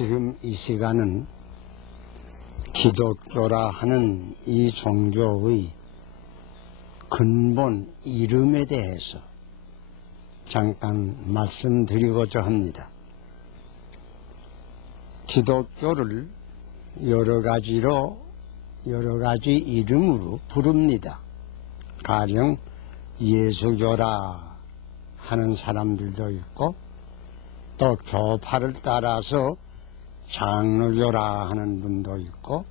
지금 이 시간은 기독교라 하는 이 종교의 근본 이름에 대해서 잠깐 말씀드리고자 합니다. 기독교를 여러 가지로 여러 가지 이름으로 부릅니다. 가령 예수교라 하는 사람들도 있고 또 교파를 따라서 장로교라 하는 분도 있고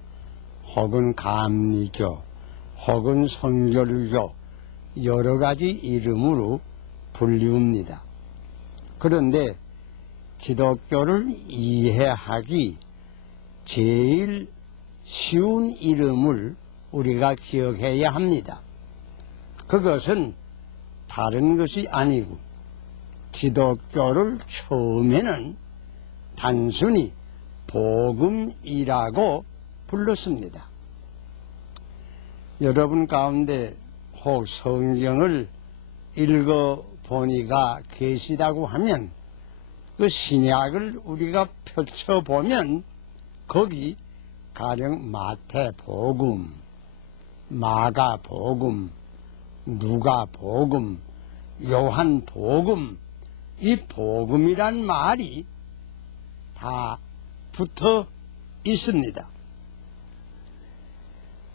혹은 감리교 혹은 성결교 여러 가지 이름으로 불리웁니다. 그런데 기독교를 이해하기 제일 쉬운 이름을 우리가 기억해야 합니다. 그것은 다른 것이 아니고 기독교를 처음에는 단순히 복음이라고 불렀습니다. 여러분 가운데 혹 성경을 읽어 보니가 계시다고 하면 그 신약을 우리가 펼쳐 보면 거기 가령 마태복음, 마가복음, 누가복음, 요한복음, 이 복음이란 말이 다 붙어 있습니다.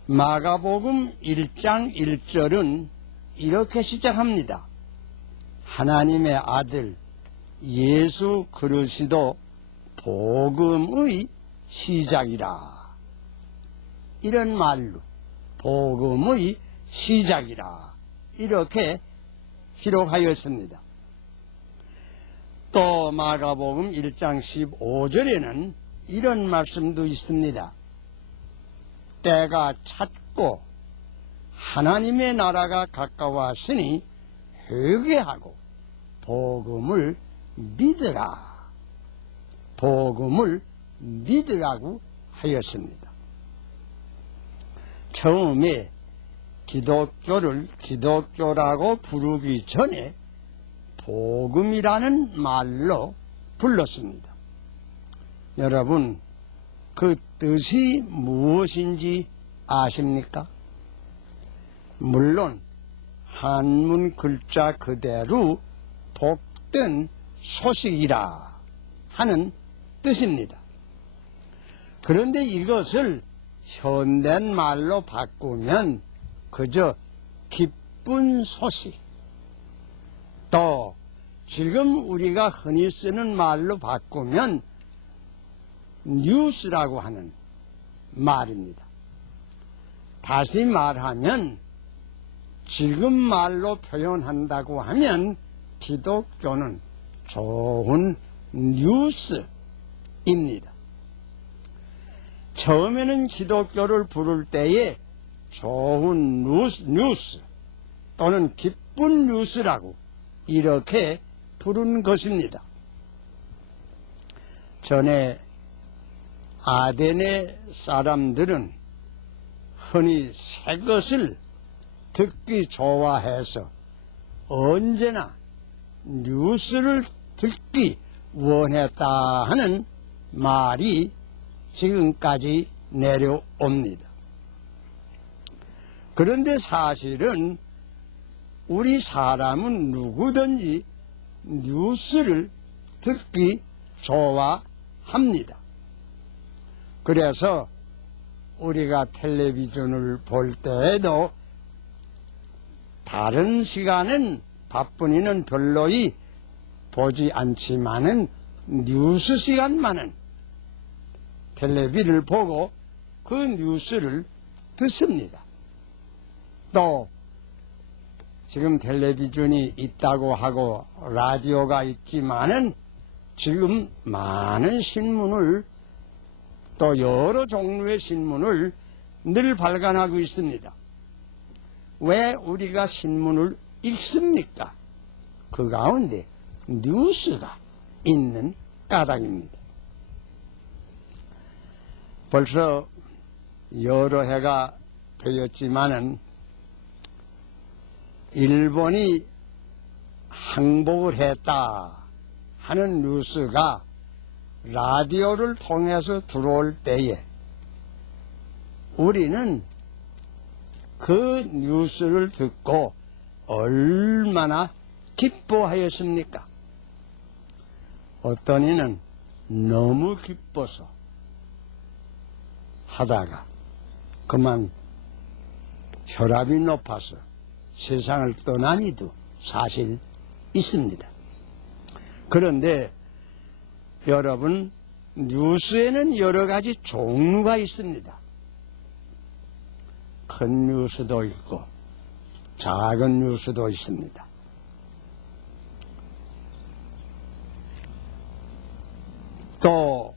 마가복음 1장 1절은 이렇게 시작합니다. 하나님의 아들 예수 그리스도 복음의 시작이라. 이런 말로 복음의 시작이라. 이렇게 기록하였습니다. 또 마가복음 1장 15절에는 이런 말씀도 있습니다. 때가 찼고 하나님의 나라가 가까웠으니 회개하고 복음을 믿으라. 복음을 믿으라고 하였습니다. 처음에 기독교를 기독교라고 부르기 전에 복음이라는 말로 불렀습니다. 여러분, 그 뜻이 무엇인지 아십니까? 물론, 한문 글자 그대로 복된 소식이라 하는 뜻입니다. 그런데 이것을 현대인 말로 바꾸면 그저 기쁜 소식, 또 지금 우리가 흔히 쓰는 말로 바꾸면 뉴스라고 하는 말입니다. 다시 말하면 지금 말로 표현한다고 하면 기독교는 좋은 뉴스입니다. 처음에는 기독교를 부를 때에 좋은 뉴스, 뉴스 또는 기쁜 뉴스라고 이렇게 부른 것입니다. 전에 아덴의 사람들은 흔히 새 것을 듣기 좋아해서 언제나 뉴스를 듣기 원했다 하는 말이 지금까지 내려옵니다. 그런데 사실은 우리 사람은 누구든지 뉴스를 듣기 좋아합니다. 그래서 우리가 텔레비전을 볼 때에도 다른 시간은 바쁜이는 별로이 보지 않지만은 뉴스 시간만은 텔레비를 보고 그 뉴스를 듣습니다. 또 지금 텔레비전이 있다고 하고 라디오가 있지만은 지금 많은 신문을 또 여러 종류의 신문을 늘 발간하고 있습니다. 왜 우리가 신문을 읽습니까? 그 가운데 뉴스가 있는 까닭입니다. 벌써 여러 해가 되었지만은 일본이 항복을 했다 하는 뉴스가 라디오를 통해서 들어올 때에 우리는 그 뉴스를 듣고 얼마나 기뻐하였습니까? 어떤 이는 너무 기뻐서 하다가 그만 혈압이 높아서 세상을 떠난 이도 사실 있습니다. 그런데 여러분 뉴스에는 여러 가지 종류가 있습니다. 큰 뉴스도 있고 작은 뉴스도 있습니다. 또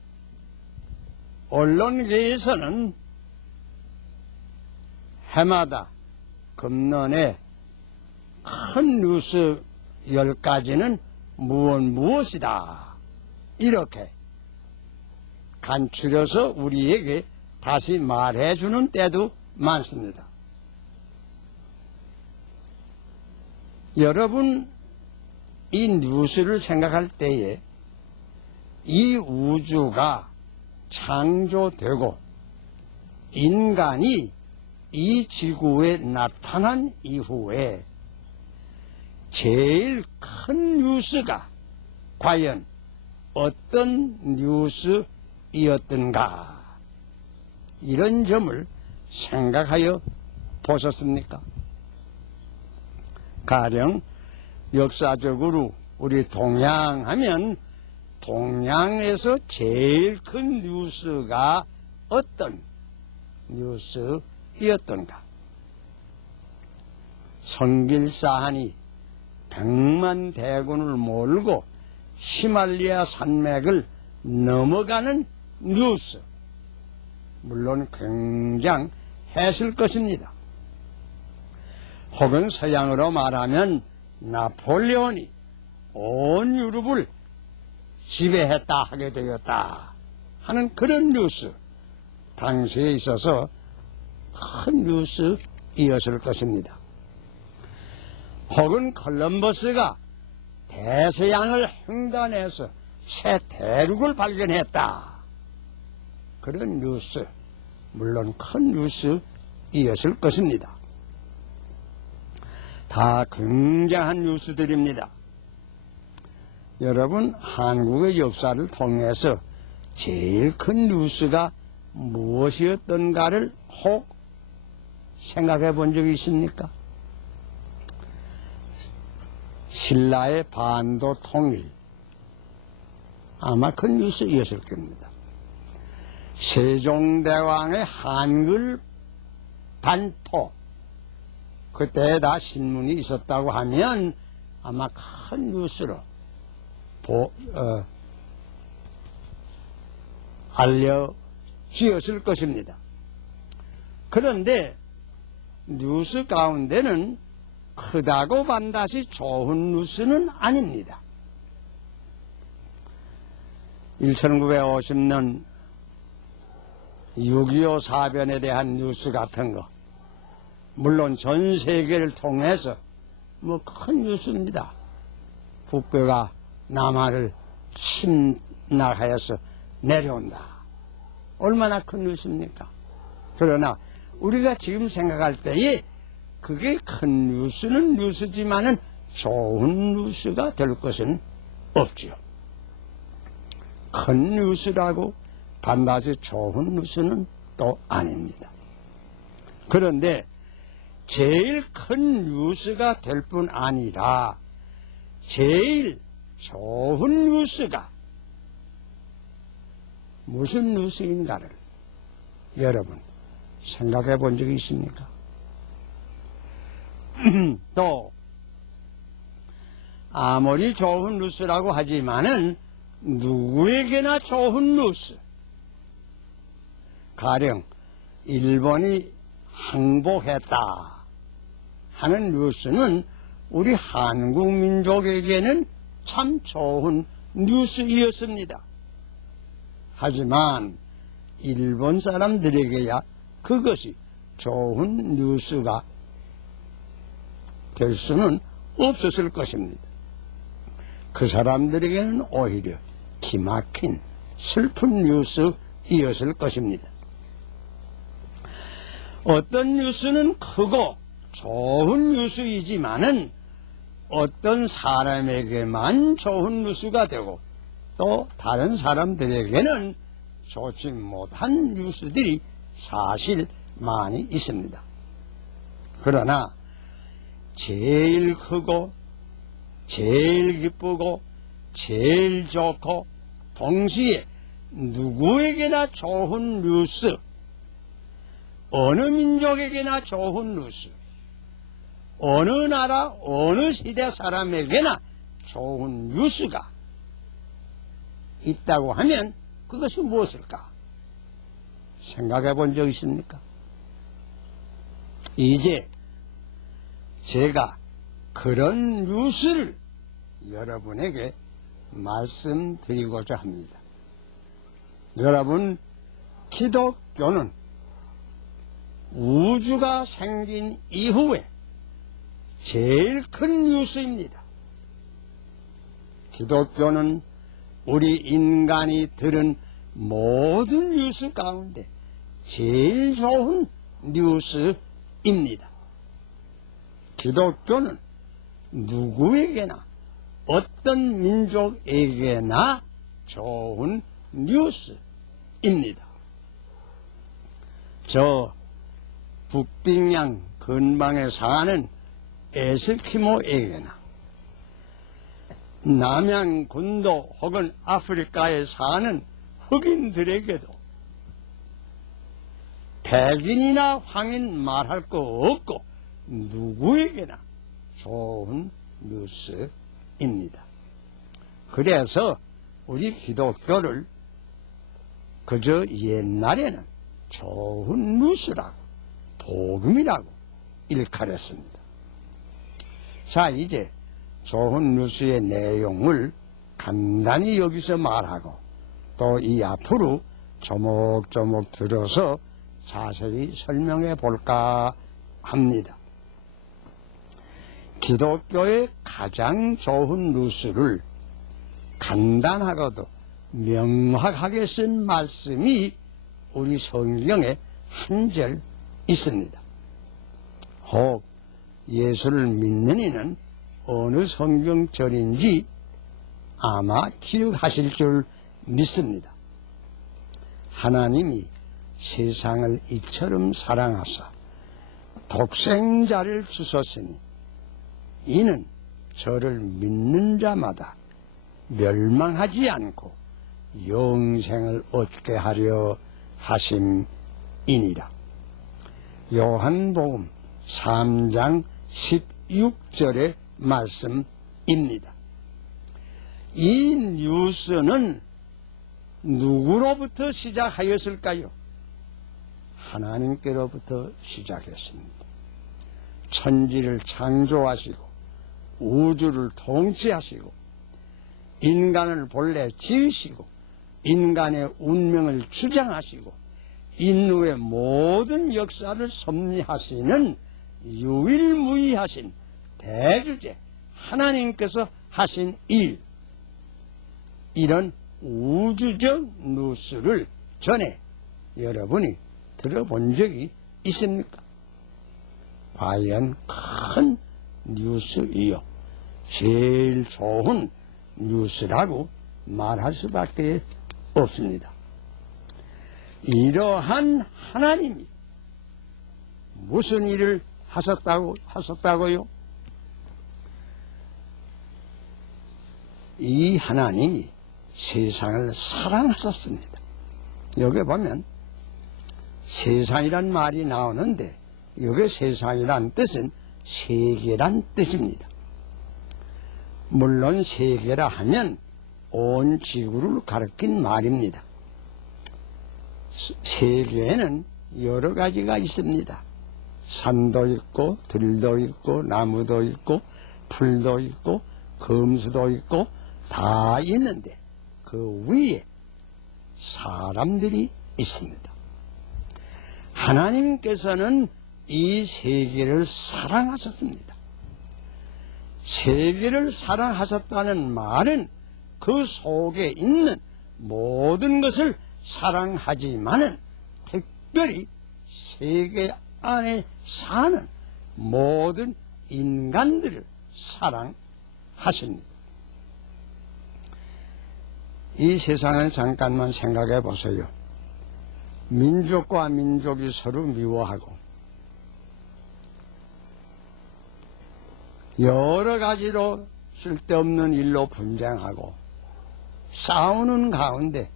언론계에서는 해마다 금년에 큰 뉴스 열 가지는 무엇 무엇이다. 이렇게 간추려서 우리에게 다시 말해주는 때도 많습니다. 여러분, 이 뉴스를 생각할 때에 이 우주가 창조되고 인간이 이 지구에 나타난 이후에 제일 큰 뉴스가 과연 어떤 뉴스이었던가 이런 점을 생각하여 보셨습니까? 가령 역사적으로 우리 동양하면 동양에서 제일 큰 뉴스가 어떤 뉴스이었던가? 성길사한이 백만 대군을 몰고 히말리아 산맥을 넘어가는 뉴스. 물론 굉장했을 것입니다. 혹은 서양으로 말하면 나폴레온이 온 유럽을 지배했다 하게 되었다 하는 그런 뉴스. 당시에 있어서 큰 뉴스이었을 것입니다. 혹은 컬럼버스가 대서양을 횡단해서 새 대륙을 발견했다. 그런 뉴스, 물론 큰 뉴스이었을 것입니다. 다 굉장한 뉴스들입니다. 여러분, 한국의 역사를 통해서 제일 큰 뉴스가 무엇이었던가를 혹 생각해 본 적이 있습니까? 신라의 반도 통일. 아마 큰 뉴스이었을 겁니다. 세종대왕의 한글 반포. 그때 다 신문이 있었다고 하면 아마 큰 뉴스로 보, 어, 알려지었을 것입니다. 그런데 뉴스 가운데는 크다고 반드시 좋은 뉴스는 아닙니다. 1950년 6.25 사변에 대한 뉴스 같은 거, 물론 전 세계를 통해서 뭐 큰 뉴스입니다. 북괴가 남한을 침략하여서 내려온다. 얼마나 큰 뉴스입니까? 그러나 우리가 지금 생각할 때에 그게 큰 뉴스는 뉴스지만은 좋은 뉴스가 될 것은 없지요. 큰 뉴스라고 반드시 좋은 뉴스는 또 아닙니다. 그런데 제일 큰 뉴스가 될 뿐 아니라 제일 좋은 뉴스가 무슨 뉴스인가를 여러분 생각해 본 적이 있습니까? 또 아무리 좋은 뉴스라고 하지만은 누구에게나 좋은 뉴스. 가령 일본이 항복했다 하는 뉴스는 우리 한국 민족에게는 참 좋은 뉴스이었습니다. 하지만 일본 사람들에게야 그것이 좋은 뉴스가 될 수는 없었을 것입니다. 그 사람들에게는 오히려 기막힌 슬픈 뉴스이었을 것입니다. 어떤 뉴스는 크고 좋은 뉴스이지만은 어떤 사람에게만 좋은 뉴스가 되고 또 다른 사람들에게는 좋지 못한 뉴스들이 사실 많이 있습니다. 그러나 제일 크고 제일 기쁘고 제일 좋고 동시에 누구에게나 좋은 뉴스 어느 민족에게나 좋은 뉴스 어느 나라 어느 시대 사람에게나 좋은 뉴스가 있다고 하면 그것이 무엇일까? 생각해 본 적 있습니까? 이제 제가 그런 뉴스를 여러분에게 말씀드리고자 합니다. 여러분, 기독교는 우주가 생긴 이후에 제일 큰 뉴스입니다. 기독교는 우리 인간이 들은 모든 뉴스 가운데 제일 좋은 뉴스입니다. 기독교는 누구에게나 어떤 민족에게나 좋은 뉴스입니다. 저 북빙양 근방에 사는 에스키모에게나 남양 군도 혹은 아프리카에 사는 흑인들에게도 백인이나 황인 말할 거 없고 누구에게나 좋은 뉴스입니다. 그래서 우리 기독교를 그저 옛날에는 좋은 뉴스라고 복음이라고 일컬었습니다. 자 이제 좋은 뉴스의 내용을 간단히 여기서 말하고 또 이 앞으로 조목조목 들어서 자세히 설명해 볼까 합니다. 기독교의 가장 좋은 뉴스를 간단하고도 명확하게 쓴 말씀이 우리 성경에 한 절 있습니다. 혹 예수를 믿는 이는 어느 성경절인지 아마 기억하실 줄 믿습니다. 하나님이 세상을 이처럼 사랑하사 독생자를 주셨으니 이는 저를 믿는 자마다 멸망하지 않고 영생을 얻게 하려 하심이니라. 요한복음 3장 16절의 말씀입니다. 이 뉴스는 누구로부터 시작하였을까요? 하나님께로부터 시작했습니다. 천지를 창조하시고 우주를 통치하시고 인간을 본래 지으시고 인간의 운명을 주장하시고 인류의 모든 역사를 섭리하시는 유일무이하신 대주제 하나님께서 하신 일 이런 우주적 뉴스를 전에 여러분이 들어본 적이 있습니까? 과연 큰 뉴스이요. 제일 좋은 뉴스라고 말할 수밖에 없습니다. 이러한 하나님이 무슨 일을 하셨다고 하셨다고요? 이 하나님이 세상을 사랑하셨습니다. 여기 보면 세상이란 말이 나오는데 여기 세상이란 뜻은 세계란 뜻입니다. 물론 세계라 하면 온 지구를 가리킨 말입니다. 세계에는 여러 가지가 있습니다. 산도 있고 들도 있고 나무도 있고 풀도 있고 금수도 있고 다 있는데 그 위에 사람들이 있습니다. 하나님께서는 이 세계를 사랑하셨습니다. 세계를 사랑하셨다는 말은 그 속에 있는 모든 것을 사랑하지만은 특별히 세계 안에 사는 모든 인간들을 사랑하십니다. 이 세상을 잠깐만 생각해 보세요. 민족과 민족이 서로 미워하고 여러 가지로 쓸데없는 일로 분쟁하고 싸우는 가운데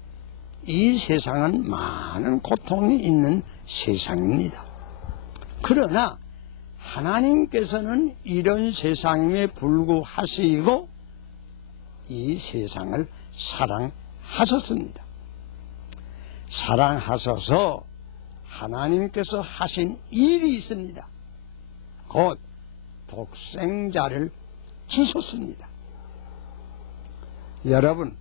이 세상은 많은 고통이 있는 세상입니다. 그러나 하나님께서는 이런 세상에 불구하시고 이 세상을 사랑하셨습니다. 사랑하셔서 하나님께서 하신 일이 있습니다. 곧 독생자를 주셨습니다. 여러분,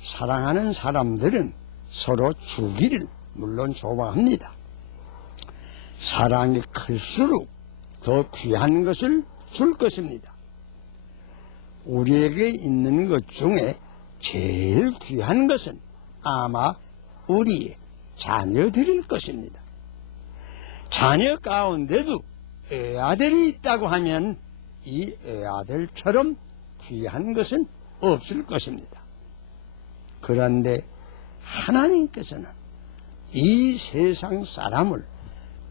사랑하는 사람들은 서로 주기를 물론 좋아합니다. 사랑이 클수록 더 귀한 것을 줄 것입니다. 우리에게 있는 것 중에 제일 귀한 것은 아마 우리의 자녀들일 것입니다. 자녀 가운데도 애 아들이 있다고 하면 이 애아들처럼 귀한 것은 없을 것입니다. 그런데 하나님께서는 이 세상 사람을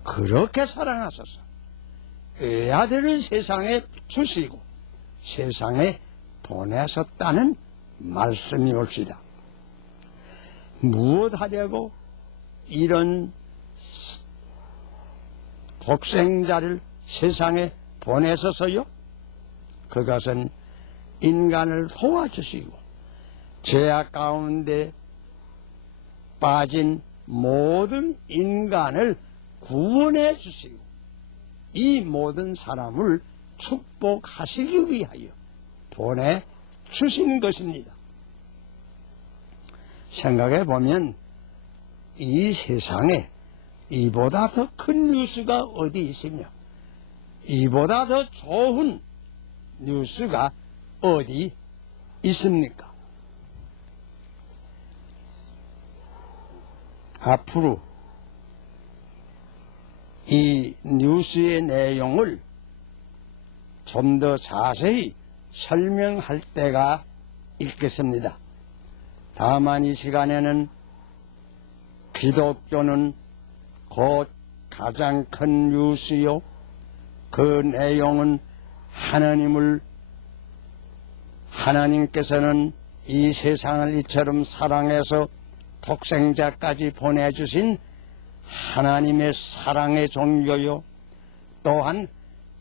그렇게 사랑하셔서 애아들을 세상에 주시고 세상에 보내셨다는 말씀이 옵시다. 무엇 하려고 이런 독생자를 세상에 보내서서요? 그것은 인간을 도와주시고 죄악 가운데 빠진 모든 인간을 구원해 주시고 이 모든 사람을 축복하시기 위하여 보내 주신 것입니다. 생각해 보면 이 세상에 이보다 더 큰 뉴스가 어디 있으며 이보다 더 좋은 뉴스가 어디 있습니까? 앞으로 이 뉴스의 내용을 좀 더 자세히 설명할 때가 있겠습니다. 다만 이 시간에는 기독교는 곧 가장 큰 뉴스요. 그 내용은 하나님을 하나님께서는 이 세상을 이처럼 사랑해서 독생자까지 보내주신 하나님의 사랑의 종교요. 또한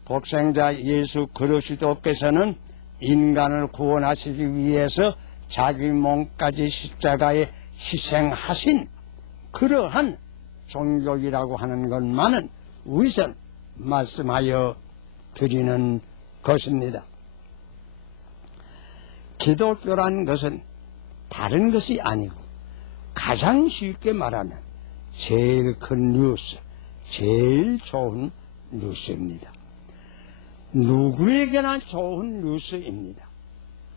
독생자 예수 그리스도께서는 인간을 구원하시기 위해서 자기 몸까지 십자가에 희생하신 그러한 종교이라고 하는 것만은 우선 말씀하여 드리는 것입니다. 기독교란 것은 다른 것이 아니고 가장 쉽게 말하면 제일 큰 뉴스, 제일 좋은 뉴스입니다. 누구에게나 좋은 뉴스입니다.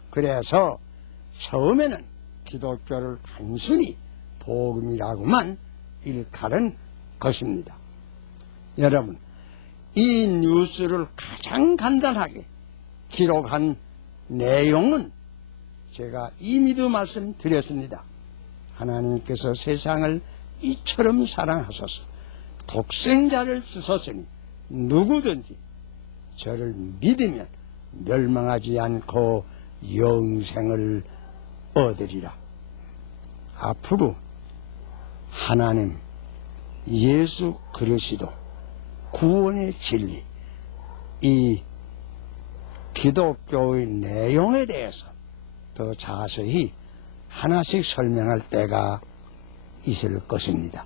그래서 처음에는 기독교를 단순히 복음이라고만 일컬은 것입니다. 여러분, 이 뉴스를 가장 간단하게 기록한 내용은 제가 이미도 말씀드렸습니다. 하나님께서 세상을 이처럼 사랑하셔서 독생자를 주셨으니 누구든지 저를 믿으면 멸망하지 않고 영생을 얻으리라. 앞으로 하나님, 예수 그리스도, 구원의 진리, 이 기독교의 내용에 대해서 더 자세히 하나씩 설명할 때가 있을 것입니다.